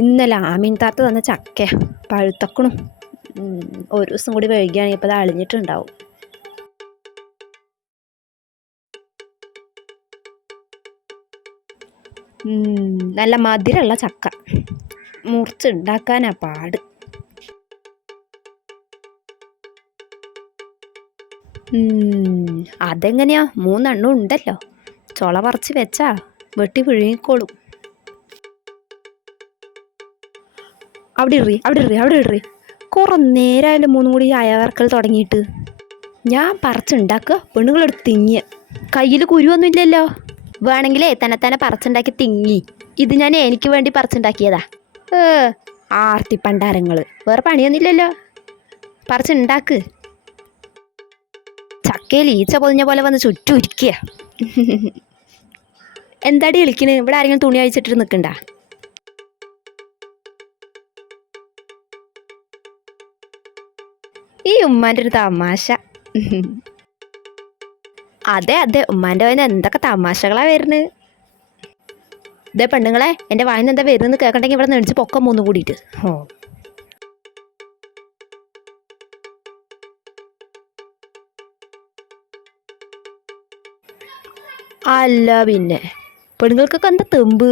ഇന്നലെ ആമീൻ താത്ത തന്ന ചക്ക പഴുത്തക്കണു. ഒരു ദിവസം കൂടി വൈകിയാണെങ്കിൽ ഇപ്പോൾ അത് അളിഞ്ഞിട്ടുണ്ടാവും. നല്ല മധുരമുള്ള ചക്ക മുറിച്ചുണ്ടാക്കാനാ പാട്. അതെങ്ങനെയാ? 3 എണ്ണം ഉണ്ടല്ലോ. ചൊള പറിച്ച് വെച്ചാ വെട്ടി വിഴുങ്ങിക്കോളും. അവിടെ ഇറി കുറെ നേരമായാലും 3 കൂടി അയവർക്കൽ തുടങ്ങിയിട്ട്. ഞാൻ പറിച്ചുണ്ടാക്കുക, പെണ്ണുങ്ങളെടുത്ത് തിങ്ങിയ. കയ്യിൽ കുരുവൊന്നും ഇല്ലല്ലോ. വേണമെങ്കിലേ തന്നെ പറിച്ചുണ്ടാക്കി തിങ്ങി. ഇത് ഞാൻ എനിക്ക് വേണ്ടി പറിച്ചുണ്ടാക്കിയതാ. ആർത്തി പണ്ടാരങ്ങൾ, വേറെ പണിയൊന്നുമില്ലല്ലോ. പറിച്ചുണ്ടാക്ക്. ചക്കയിൽ ഈച്ച പൊതിഞ്ഞ പോലെ വന്ന് ചുറ്റും ഇരിക്കുക. എന്താടി വിളിക്കണ്? ഇവിടെ ആരെങ്കിലും തുണി അഴിച്ചിട്ട് നിൽക്കണ്ട? ഈ ഉമ്മാൻ്റെ ഒരു തമാശ. അതെ ഉമ്മാൻ്റെ വായന എന്തൊക്കെ തമാശകളാ വരുന്നത്. ഇതേ പെണ്ണുങ്ങളെ, എൻ്റെ വായന എന്താ വരുന്നത് കേൾക്കണ്ടെങ്കിൽ ഇവിടെ നെടിച്ച് പൊക്കം 3 കൂടിയിട്ട്. അല്ല പിന്നെ പെണ്ണുങ്ങൾക്കൊക്കെ എന്താ തെമ്പ്?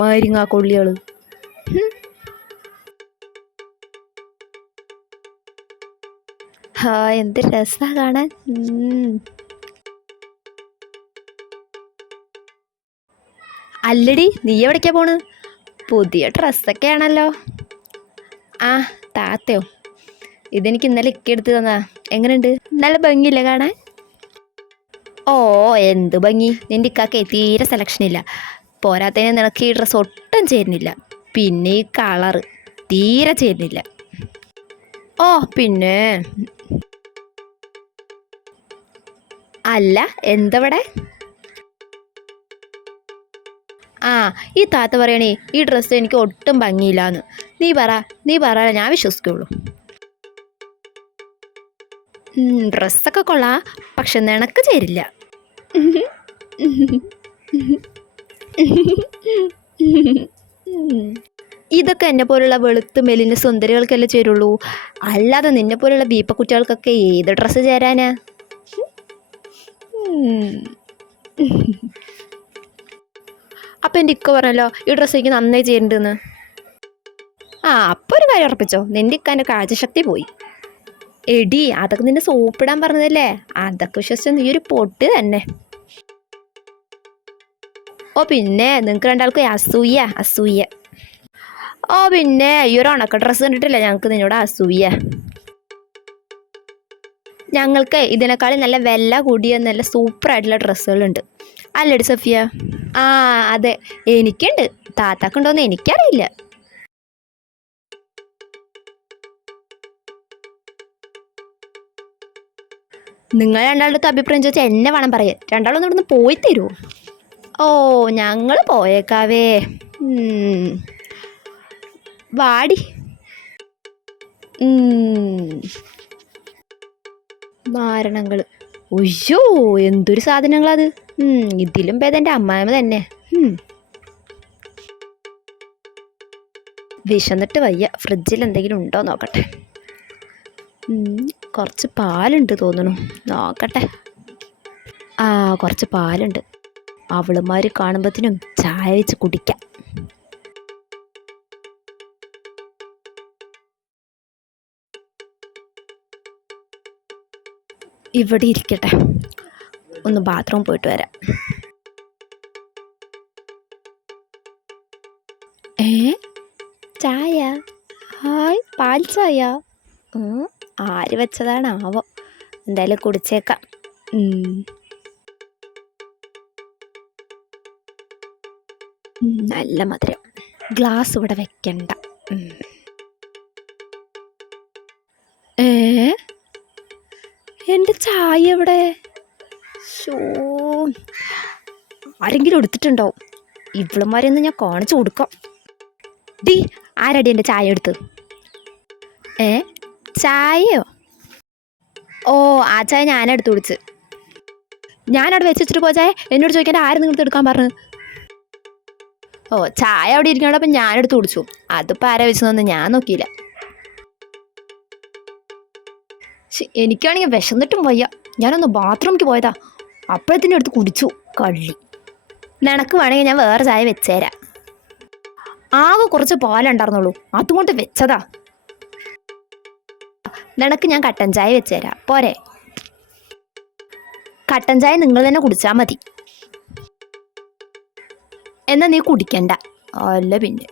മരിങ്ങാ കൊള്ളികള്. എന്ത് രസാ കാണാൻ. അല്ലടി, നീ എവിടേക്കാ പോണ്? പുതിയ ഡ്രസ്സൊക്കെ ആണല്ലോ. താത്തയോ? ഇതെനിക്ക് ഇന്നലെ എടുത്ത് തന്നാ. എങ്ങനെയുണ്ട്? നല്ല ഭംഗിയില്ലേ കാണാൻ? എന്ത് ഭംഗി. നിൻ്റെ ഇക്കാക്കെ തീരെ സെലക്ഷൻ ഇല്ല. പോരാത്തതിന് നിനക്ക് ഈ ഡ്രസ്സ് ഒട്ടും ചേരുന്നില്ല. പിന്നെ ഈ കളറ് തീരെ ചേരുന്നില്ല. പിന്നെ അല്ല, എന്തവിടെ? ഈ താത്ത പറയണേ ഈ ഡ്രസ്സ് എനിക്ക് ഒട്ടും ഭംഗിയില്ലാന്ന്. നീ പറ ഞാൻ വിശ്വസിക്കുള്ളൂ. ഡ്രസ്സൊക്കെ കൊള്ളാം, പക്ഷെ നിനക്ക് ചേരില്ല. ഇതൊക്കെ എന്നെ പോലുള്ള വെളുത്ത് മെലിഞ്ഞ സുന്ദരികൾക്കല്ലേ ചേരുള്ളൂ. അല്ലാതെ നിന്നെ പോലുള്ള ബീപ്പക്കുട്ടികൾക്കൊക്കെ ഏത് ഡ്രസ്സ് ചേരാനാ? അപ്പം എൻ്റെ ഇക്ക പറഞ്ഞല്ലോ ഈ ഡ്രസ്സ് എനിക്ക് നന്നായി ചേരുന്നുണ്ടെന്ന്. അപ്പോൾ ഒരു കാര്യം ഉറപ്പിച്ചോ, നിൻ്റെ ഇക്കാൻ്റെ കാഴ്ചശക്തി പോയി. എടി, അതൊക്കെ നിന്നെ സോപ്പിടാൻ പറഞ്ഞതല്ലേ. അതൊക്കെ വിശ്വസിച്ച നീ ഒരു പൊട്ട് തന്നെ. പിന്നെ നിങ്ങൾക്ക് രണ്ടാൾക്കും അസൂയ. പിന്നെ ഈ ഒരു ഉണക്ക ഡ്രസ്സ് കണ്ടിട്ടില്ല ഞങ്ങൾക്ക് നിന്നോട് അസൂയ. ഞങ്ങൾക്ക് ഇതിനേക്കാളും നല്ല വില കൂടിയ നല്ല സൂപ്പറായിട്ടുള്ള ഡ്രസ്സുകളുണ്ട്. അല്ലടി സഫിയ? അതെ, എനിക്കുണ്ട്. താത്താക്കുണ്ടോയെന്ന് എനിക്കറിയില്ല. നിങ്ങൾ രണ്ടാളുടെ അഭിപ്രായം ചോദിച്ചാൽ എന്നെ വേണം പറയാൻ. രണ്ടാളൊന്നും ഇവിടുന്ന് പോയി തരുമോ? ഞങ്ങൾ പോയേക്കാവേ. വാടി. മാരണങ്ങൾ. ഒയ്യോ, എന്തൊരു സാധനങ്ങളത്. ഇതിലും ഭേദം എൻ്റെ അമ്മായിമ്മ തന്നെ. വിശന്നിട്ട് വയ്യ. ഫ്രിഡ്ജിൽ എന്തെങ്കിലും ഉണ്ടോ നോക്കട്ടെ. കുറച്ച് പാലുണ്ട് തോന്നണു. നോക്കട്ടെ. കുറച്ച് പാലുണ്ട്. അവളുമാർ കാണുമ്പോഴത്തേനും ചായ വെച്ച് കുടിക്കാം. ഇവിടെ ഇരിക്കട്ടെ, ഒന്ന് ബാത്റൂം പോയിട്ട് വരാം. ചായ? പാൽ ചായ? ആര് വെച്ചതാണാവോ. എന്തായാലും കുടിച്ചേക്കാം. നല്ല മധുരം. ഗ്ലാസ് ഇവിടെ വെക്കണ്ട. എൻ്റെ ചായ എവിടെ? ആരെങ്കിലും എടുത്തിട്ടുണ്ടാവും. ഇവളുമാരെയൊന്നും ഞാൻ കാണിച്ചു കൊടുക്കാം. ആരടി എൻ്റെ ചായ എടുത്ത്? ചായയോ? ആ ചായ ഞാനെടുത്ത് കുടിച്ച്. ഞാനവിടെ വെച്ചിട്ട് പോയ ചായ എന്നോട് ചോദിക്കാൻ ആര് നിങ്ങൾക്ക് എടുക്കാൻ പറഞ്ഞു? ഓ ചായ അവിടെ ഇരിക്കണപ്പം ഞാനെടുത്ത് കുടിച്ചു. അതിപ്പോൾ ആരാ വെച്ചതെന്ന് ഞാൻ നോക്കിയില്ല. എനിക്കാണെങ്കിൽ വിശന്നിട്ടും വയ്യ. ഞാനൊന്ന് ബാത്റൂമിലേക്ക് പോയതാ, അപ്പോഴത്തേനും എടുത്ത് കുടിച്ചു. കള്ളി. നിനക്ക് വേണമെങ്കിൽ ഞാൻ വേറെ ചായ വെച്ചേരാം. ആകെ കുറച്ച് പാലുണ്ടായിരുന്നുള്ളൂ, അതുകൊണ്ട് വെച്ചതാ. നിനക്ക് ഞാൻ കട്ടൻ ചായ വെച്ചുതരാം പോരെ? കട്ടൻ ചായ നിങ്ങൾ തന്നെ കുടിച്ചാൽ മതി. എന്നാ നീ കുടിക്കണ്ട. അല്ല പിന്നെ